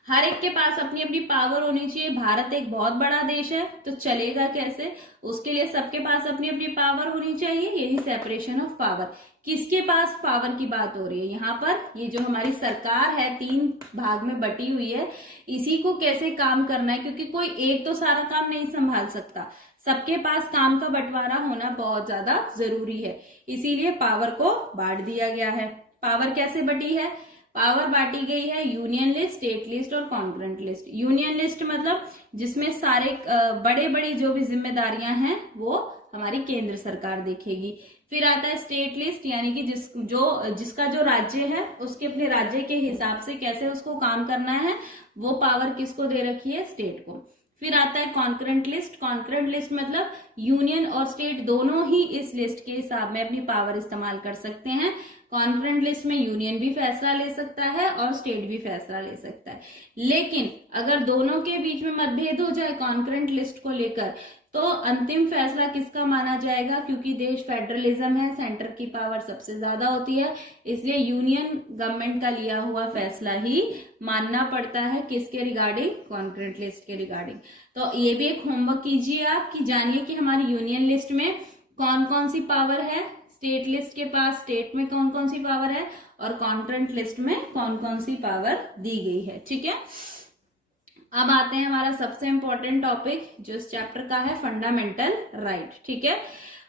हर एक के पास अपनी अपनी पावर होनी चाहिए। भारत एक बहुत बड़ा देश है, तो चलेगा कैसे? उसके लिए सबके पास अपनी अपनी पावर होनी चाहिए, यही सेपरेशन ऑफ पावर। किसके पास पावर की बात हो रही है यहाँ पर? ये जो हमारी सरकार है 3 भाग में बटी हुई है, इसी को कैसे काम करना है, क्योंकि कोई एक तो सारा काम नहीं संभाल सकता, सबके पास काम का बंटवारा होना बहुत ज्यादा जरूरी है। इसीलिए पावर को बांट दिया गया है। पावर कैसे बटी है? पावर बांटी गई है यूनियन लिस्ट, स्टेट लिस्ट और कॉन्करेंट लिस्ट। यूनियन लिस्ट मतलब जिसमें सारे बड़े बड़े जो भी जिम्मेदारियां हैं वो हमारी केंद्र सरकार देखेगी। फिर आता है स्टेट लिस्ट, यानी कि जिसका जो राज्य है उसके अपने राज्य के हिसाब से कैसे उसको काम करना है, वो पावर किसको दे रखी है? स्टेट को। फिर आता है कॉन्करेंट लिस्ट। कॉन्करेंट लिस्ट मतलब यूनियन और स्टेट दोनों ही इस लिस्ट के हिसाब में अपनी पावर इस्तेमाल कर सकते हैं। कॉन्करेंट लिस्ट में यूनियन भी फैसला ले सकता है और स्टेट भी फैसला ले सकता है, लेकिन अगर दोनों के बीच में मतभेद हो जाए कॉन्करेंट लिस्ट को लेकर, तो अंतिम फैसला किसका माना जाएगा, क्योंकि देश फेडरलिज्म है, सेंटर की पावर सबसे ज्यादा होती है, इसलिए यूनियन गवर्नमेंट का लिया हुआ फैसला ही मानना पड़ता है। किसके रिगार्डिंग, कॉन्करेंट लिस्ट के रिगार्डिंग। तो ये भी एक होमवर्क कीजिए आप कि जानिए कि हमारी यूनियन लिस्ट में कौन कौन सी पावर है, स्टेट लिस्ट के पास स्टेट में कौन कौन सी पावर है, और कॉन्करेंट लिस्ट में कौन कौन सी पावर दी गई है। ठीक है, अब आते हैं हमारा सबसे इंपॉर्टेंट टॉपिक जो इस चैप्टर का है, फंडामेंटल राइट। ठीक है,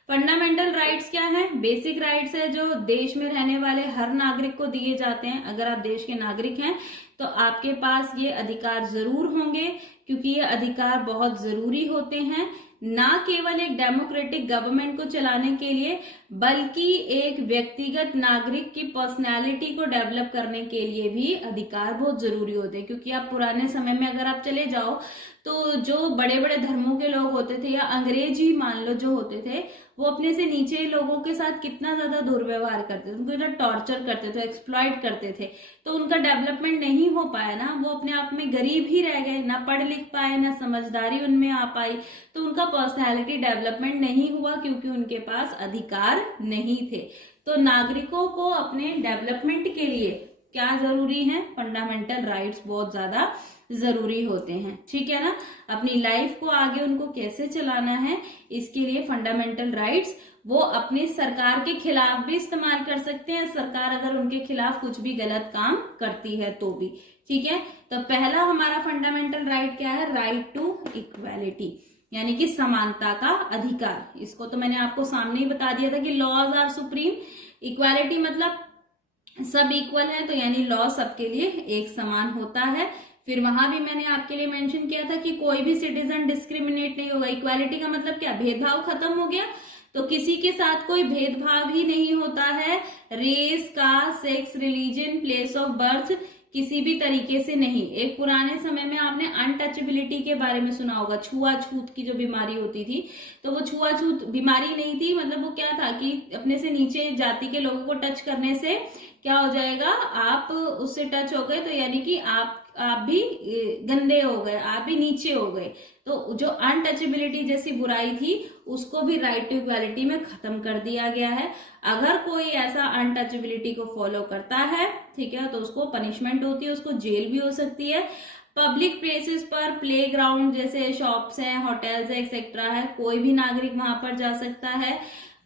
फंडामेंटल राइट्स क्या है, बेसिक राइट्स है जो देश में रहने वाले हर नागरिक को दिए जाते हैं। अगर आप देश के नागरिक हैं तो आपके पास ये अधिकार जरूर होंगे, क्योंकि ये अधिकार बहुत जरूरी होते हैं, ना केवल एक डेमोक्रेटिक गवर्नमेंट को चलाने के लिए, बल्कि एक व्यक्तिगत नागरिक की पर्सनैलिटी को डेवलप करने के लिए भी अधिकार बहुत जरूरी होते हैं। क्योंकि आप पुराने समय में अगर आप चले जाओ तो जो बड़े बड़े धर्मों के लोग होते थे, या अंग्रेज ही मान लो जो होते थे, वो अपने से नीचे लोगों के साथ कितना ज्यादा दुर्व्यवहार करते थे, उनको इतना टॉर्चर करते थे, एक्सप्लॉइट करते थे, तो उनका डेवलपमेंट नहीं हो पाया ना, वो अपने आप में गरीब ही रह गए, ना पढ़ लिख पाए, ना समझदारी उनमें आ पाई, तो उनका पर्सनैलिटी डेवलपमेंट नहीं हुआ, क्योंकि उनके पास अधिकार नहीं थे। तो नागरिकों को अपने डेवलपमेंट के लिए क्या जरूरी है, फंडामेंटल राइट्स बहुत ज्यादा जरूरी होते हैं। ठीक है ना, अपनी लाइफ को आगे उनको कैसे चलाना है, इसके लिए फंडामेंटल राइट्स वो अपनी सरकार के खिलाफ भी इस्तेमाल कर सकते हैं, सरकार अगर उनके खिलाफ कुछ भी गलत काम करती है तो भी। ठीक है, तो पहला हमारा फंडामेंटल राइट क्या है, राइट टू इक्वालिटी, यानी कि समानता का अधिकार। इसको तो मैंने आपको सामने ही बता दिया था कि लॉज आर सुप्रीम, इक्वालिटी मतलब सब इक्वल है, तो यानी लॉ सबके लिए एक समान होता है। फिर वहां भी मैंने आपके लिए मेंशन किया था कि कोई भी सिटीजन डिस्क्रिमिनेट नहीं होगा। इक्वालिटी का मतलब क्या, भेदभाव खत्म हो गया, तो किसी के साथ कोई भेदभाव ही नहीं होता है, race, caste, sex, religion, place of birth, किसी भी तरीके से नहीं। एक पुराने समय में आपने अनटचेबिलिटी के बारे में सुना होगा, छुआछूत की जो बीमारी होती थी, तो वो छुआछूत बीमारी नहीं थी, मतलब वो क्या था कि अपने से नीचे जाति के लोगों को टच करने से क्या हो जाएगा, आप उससे टच हो गए तो यानी कि आप भी गंदे हो गए, आप भी नीचे हो गए। तो जो अनटचेबिलिटी जैसी बुराई थी उसको भी राइट टू इक्वालिटी में खत्म कर दिया गया है। अगर कोई ऐसा अनटचेबिलिटी को फॉलो करता है, ठीक है, तो उसको पनिशमेंट होती है, उसको जेल भी हो सकती है। पब्लिक प्लेसेस पर, प्लेग्राउंड जैसे शॉप्स हैं, होटल्स है, एक्सेट्रा है, कोई भी नागरिक वहां पर जा सकता है।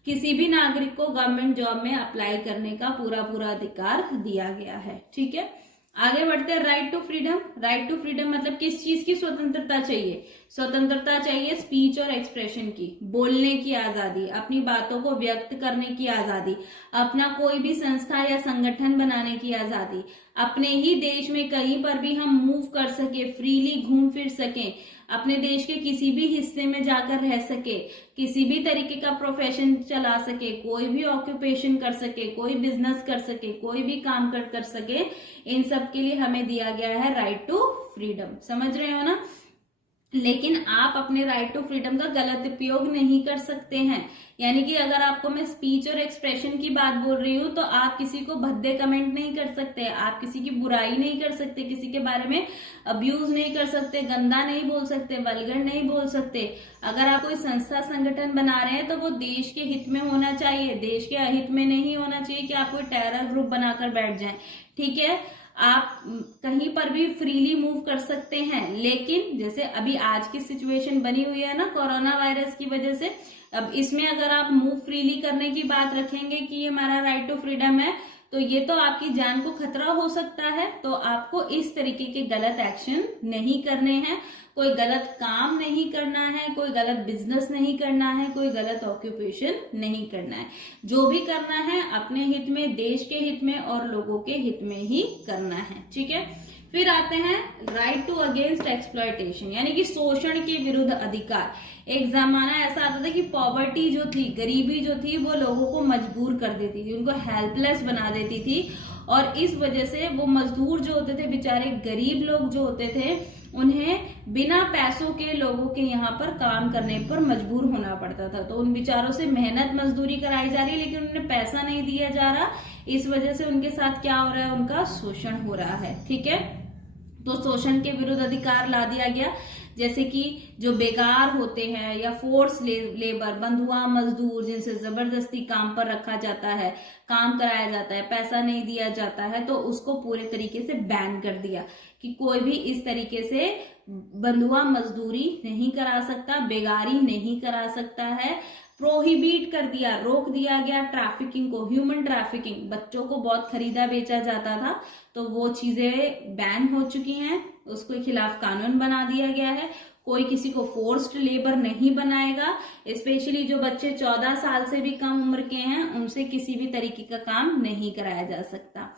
किसी भी नागरिक को गवर्नमेंट जॉब में अप्लाई करने का पूरा अधिकार दिया गया है। ठीक है, आगे बढ़ते हैं, right to freedom. Right to freedom मतलब किस चीज की स्वतंत्रता चाहिए, स्वतंत्रता चाहिए स्पीच और एक्सप्रेशन की, बोलने की आजादी, अपनी बातों को व्यक्त करने की आजादी, अपना कोई भी संस्था या संगठन बनाने की आजादी, अपने ही देश में कहीं पर भी हम मूव कर सके, फ्रीली घूम फिर सके, अपने देश के किसी भी हिस्से में जाकर रह सके, किसी भी तरीके का प्रोफेशन चला सके, कोई भी ऑक्यूपेशन कर सके, कोई बिजनेस कर सके, कोई भी काम कर सके, इन सब के लिए हमें दिया गया है राइट टू फ्रीडम। समझ रहे हो ना, लेकिन आप अपने राइट टू फ्रीडम का गलत उपयोग नहीं कर सकते हैं। यानी कि अगर आपको मैं स्पीच और एक्सप्रेशन की बात बोल रही हूँ तो आप किसी को भद्दे कमेंट नहीं कर सकते, आप किसी की बुराई नहीं कर सकते, किसी के बारे में अब्यूज नहीं कर सकते, गंदा नहीं बोल सकते, वल्गर नहीं बोल सकते। अगर आप कोई संस्था संगठन बना रहे हैं तो वो देश के हित में होना चाहिए, देश के अहित में नहीं होना चाहिए कि आप कोई टेरर ग्रुप बनाकर बैठ जाएं। ठीक है, आप कहीं पर भी फ्रीली मूव कर सकते हैं, लेकिन जैसे अभी आज की सिचुएशन बनी हुई है ना कोरोना वायरस की वजह से, अब इसमें अगर आप मूव फ्रीली करने की बात रखेंगे कि ये हमारा राइट टू फ्रीडम है, तो ये तो आपकी जान को खतरा हो सकता है। तो आपको इस तरीके के गलत एक्शन नहीं करने हैं, कोई गलत काम नहीं करना है, कोई गलत बिजनेस नहीं करना है, कोई गलत ऑक्यूपेशन नहीं करना है। जो भी करना है अपने हित में, देश के हित में और लोगों के हित में ही करना है। ठीक है, फिर आते हैं राइट टू अगेंस्ट एक्सप्लॉयटेशन, यानी कि शोषण के विरुद्ध अधिकार। एक जमाना ऐसा आता था कि पॉवर्टी जो थी, गरीबी जो थी, वो लोगों को मजबूर कर देती थी, उनको हेल्पलेस बना देती थी, और इस वजह से वो मजदूर जो होते थे, बेचारे गरीब लोग जो होते थे, उन्हें बिना पैसों के लोगों के यहाँ पर काम करने पर मजबूर होना पड़ता था। तो उन बेचारों से मेहनत मजदूरी कराई जा रही है, लेकिन उन्हें पैसा नहीं दिया जा रहा। इस वजह से उनके साथ क्या हो रहा है, उनका शोषण हो रहा है। ठीक है, तो शोषण के विरुद्ध अधिकार ला दिया गया। जैसे कि जो बेकार होते हैं या फोर्स लेबर, बंधुआ मजदूर जिनसे जबरदस्ती काम पर रखा जाता है, काम कराया जाता है, पैसा नहीं दिया जाता है, तो उसको पूरे तरीके से बैन कर दिया कि कोई भी इस तरीके से बंधुआ मजदूरी नहीं करा सकता, बेगारी नहीं करा सकता है। प्रोहिबिट कर दिया, रोक दिया गया ट्रैफिकिंग को, ह्यूमन ट्रैफिकिंग, बच्चों को बहुत खरीदा बेचा जाता था, तो वो चीजें बैन हो चुकी हैं, उसके खिलाफ कानून बना दिया गया है। कोई किसी को फोर्स्ड लेबर नहीं बनाएगा, स्पेशली जो बच्चे 14 साल से भी कम उम्र के हैं उनसे किसी भी तरीके का काम नहीं कराया जा सकता।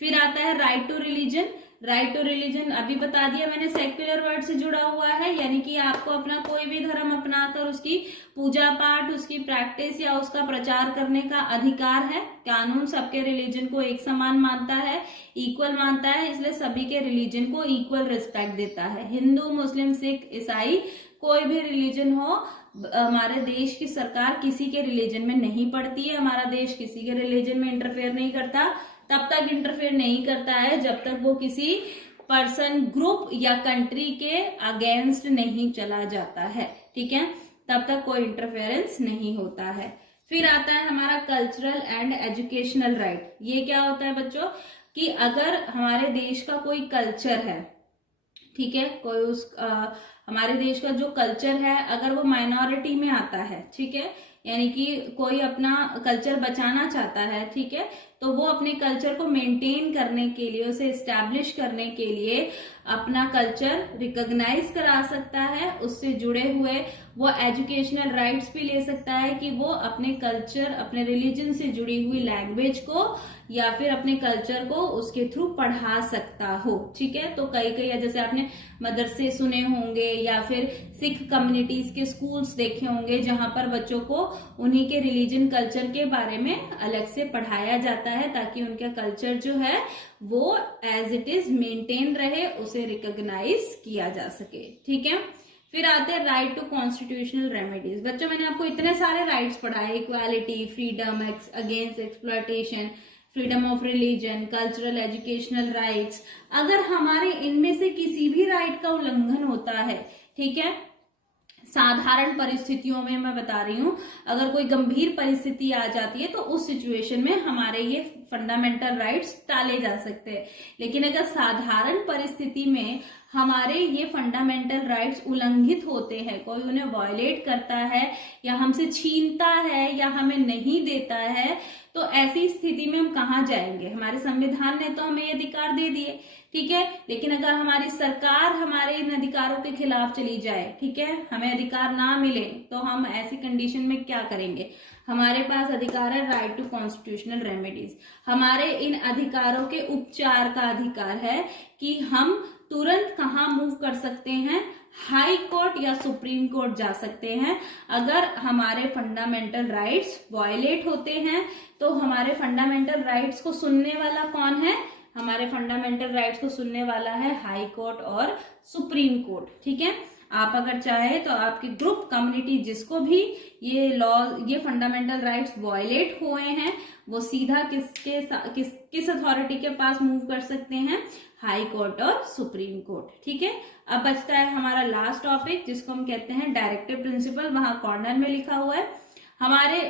फिर आता है right to religion. Right to religion अभी बता दिया मैंने, सेक्युलर वर्ड से जुड़ा हुआ है, यानी कि आपको अपना कोई भी धर्म अपनाकर उसकी पूजा पाठ, उसकी प्रैक्टिस या उसका प्रचार करने का अधिकार है। कानून सबके रिलीजन को एक समान मानता है, इक्वल मानता है, इसलिए सभी के रिलीजन को इक्वल रिस्पेक्ट देता है। हिंदू, मुस्लिम, सिख, ईसाई, कोई भी रिलीजन हो, हमारे देश की सरकार किसी के रिलीजन में नहीं पड़ती है, हमारा देश किसी के रिलीजन में इंटरफेयर नहीं करता। तब तक इंटरफेयर नहीं करता है जब तक वो किसी पर्सन, ग्रुप या कंट्री के अगेंस्ट नहीं चला जाता है, ठीक है, तब तक कोई इंटरफेरेंस नहीं होता है। फिर आता है हमारा कल्चरल एंड एजुकेशनल राइट। ये क्या होता है बच्चों कि अगर हमारे देश का कोई कल्चर है, ठीक है, कोई हमारे देश का जो कल्चर है अगर वो माइनॉरिटी में आता है, ठीक है, यानी कि कोई अपना कल्चर बचाना चाहता है, ठीक है, तो वो अपने कल्चर को मेंटेन करने के लिए, उसे एस्टैब्लिश करने के लिए अपना कल्चर रिकॉग्नाइज करा सकता है, उससे जुड़े हुए वो एजुकेशनल राइट्स भी ले सकता है कि वो अपने कल्चर, अपने रिलीजन से जुड़ी हुई लैंग्वेज को या फिर अपने कल्चर को उसके थ्रू पढ़ा सकता हो, ठीक है। तो कई जैसे आपने मदरसे सुने होंगे या फिर सिख कम्युनिटीज के स्कूल्स देखे होंगे जहां पर बच्चों को उन्हीं के रिलीजन कल्चर के बारे में अलग से पढ़ाया जाता है ताकि उनका कल्चर जो है वो एज इट इज मेंटेन रहे, उसे रिकॉग्नाइज किया जा सके, ठीक है। फिर आते हैं राइट टू कॉन्स्टिट्यूशनल रेमेडीज। बच्चों मैंने आपको इतने सारे राइट्स पढ़ाए, equality, freedom against exploitation, freedom of religion, cultural, educational rights. अगर हमारे इनमें से किसी भी राइट का उल्लंघन होता है, ठीक है, साधारण परिस्थितियों में मैं बता रही हूं, अगर कोई गंभीर परिस्थिति आ जाती है तो उस सिचुएशन में हमारे ये फंडामेंटल राइट्स टाले जा सकते हैं। लेकिन अगर साधारण परिस्थिति में हमारे ये फंडामेंटल राइट्स उल्लंघित होते हैं, कोई उन्हें वायलेट करता है या हमसे छीनता है या हमें नहीं देता है, तो ऐसी स्थिति में हम कहाँ जाएंगे? हमारे संविधान ने तो हमें ये अधिकार दे दिए, ठीक है, लेकिन अगर हमारी सरकार हमारे इन अधिकारों के खिलाफ चली जाए, ठीक है, हमें अधिकार ना मिले, तो हम ऐसी कंडीशन में क्या करेंगे? हमारे पास अधिकार है राइट टू कॉन्स्टिट्यूशनल रेमेडीज। हमारे इन अधिकारों के उपचार का अधिकार है कि हम तुरंत कहाँ मूव कर सकते हैं, हाई कोर्ट या सुप्रीम कोर्ट जा सकते हैं। अगर हमारे फंडामेंटल राइट्स वायलेट होते हैं तो हमारे फंडामेंटल राइट्स को सुनने वाला कौन है? हमारे फंडामेंटल राइट्स को सुनने वाला है हाई कोर्ट और सुप्रीम कोर्ट, ठीक है। आप अगर चाहे तो आपकी ग्रुप, कम्युनिटी, जिसको भी ये लॉ, ये फंडामेंटल राइट्स वायलेट हुए हैं, वो सीधा किस अथॉरिटी के पास मूव कर सकते हैं? हाई कोर्ट और सुप्रीम कोर्ट, ठीक है। अब बचता है हमारा लास्ट टॉपिक जिसको हम कहते हैं डायरेक्टिव प्रिंसिपल। वहां कॉर्नर में लिखा हुआ है, हमारे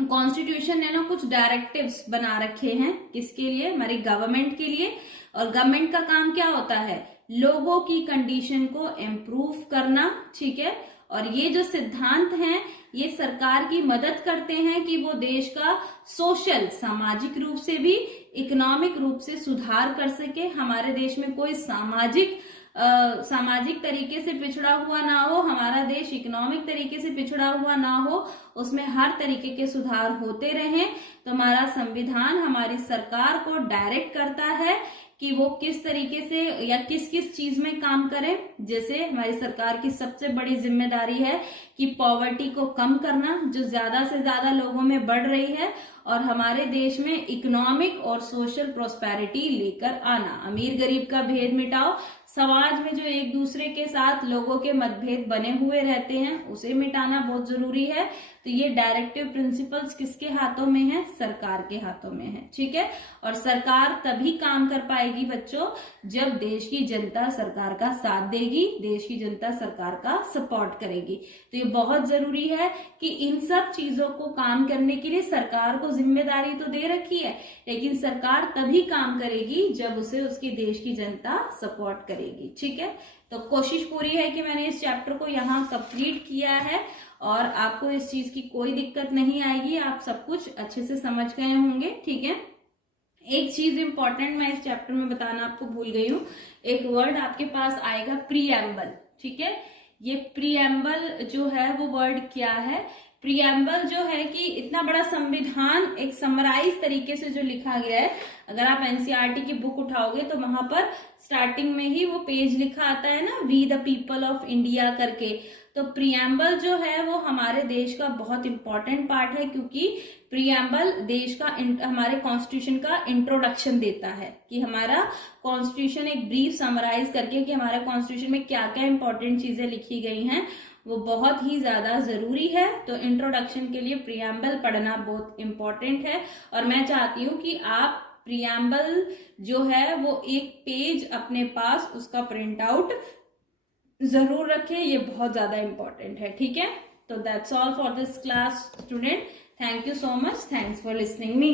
कॉन्स्टिट्यूशन ने ना कुछ डायरेक्टिव्स बना रखे हैं, किसके लिए? हमारी गवर्नमेंट के लिए। और गवर्नमेंट का काम क्या होता है? लोगों की कंडीशन को इम्प्रूव करना, ठीक है। और ये जो सिद्धांत हैं ये सरकार की मदद करते हैं कि वो देश का सोशल, सामाजिक रूप से भी, इकोनॉमिक रूप से सुधार कर सके। हमारे देश में कोई सामाजिक तरीके से पिछड़ा हुआ ना हो, हमारा देश इकोनॉमिक तरीके से पिछड़ा हुआ ना हो, उसमें हर तरीके के सुधार होते रहें। तो हमारा संविधान हमारी सरकार को डायरेक्ट करता है कि वो किस तरीके से या किस किस चीज में काम करें। जैसे हमारी सरकार की सबसे बड़ी जिम्मेदारी है कि पॉवर्टी को कम करना, जो ज्यादा से ज्यादा लोगों में बढ़ रही है, और हमारे देश में इकोनॉमिक और सोशल प्रोस्पेरिटी लेकर आना। अमीर गरीब का भेद मिटाओ, समाज में जो एक दूसरे के साथ लोगों के मतभेद बने हुए रहते हैं उसे मिटाना बहुत जरूरी है। तो ये डायरेक्टिव प्रिंसिपल्स किसके हाथों में है? सरकार के हाथों में है, ठीक है। और सरकार तभी काम कर पाएगी बच्चों जब देश की जनता सरकार का साथ देगी, देश की जनता सरकार का सपोर्ट करेगी। तो ये बहुत जरूरी है कि इन सब चीजों को काम करने के लिए सरकार को जिम्मेदारी तो दे रखी है, लेकिन सरकार तभी काम करेगी जब उसे उसकी देश की जनता सपोर्ट करेगी, ठीक है। तो कोशिश पूरी है कि मैंने इस चैप्टर को यहाँ कंप्लीट किया है और आपको इस चीज की कोई दिक्कत नहीं आएगी, आप सब कुछ अच्छे से समझ गए होंगे, ठीक है। एक चीज इंपॉर्टेंट मैं इस चैप्टर में बताना आपको भूल गई हूँ, एक वर्ड आपके पास आएगा प्रीएम्बल, ठीक है। ये प्रीएम्बल जो है वो वर्ड क्या है? प्रीएम्बल जो है कि इतना बड़ा संविधान एक समराइज तरीके से जो लिखा गया है, अगर आप एनसीईआरटी की बुक उठाओगे तो वहां पर स्टार्टिंग में ही वो पेज लिखा आता है ना, we the people of India करके। तो प्रीएम्बल जो है वो हमारे देश का बहुत इंपॉर्टेंट पार्ट है, क्योंकि प्रीएम्बल देश का हमारे कॉन्स्टिट्यूशन का इंट्रोडक्शन देता है कि हमारा कॉन्स्टिट्यूशन एक ब्रीफ समराइज करके कि हमारे कॉन्स्टिट्यूशन में क्या क्या इंपॉर्टेंट चीजें लिखी गई हैं वो बहुत ही ज्यादा जरूरी है। तो इंट्रोडक्शन के लिए प्रीएम्बल पढ़ना बहुत इंपॉर्टेंट है और मैं चाहती हूँ कि आप प्रीएम्बल जो है वो एक पेज अपने पास उसका प्रिंट आउट जरूर रखें, ये बहुत ज्यादा इंपॉर्टेंट है, ठीक है। तो that's all for this class student, thank you so much, thanks for listening me.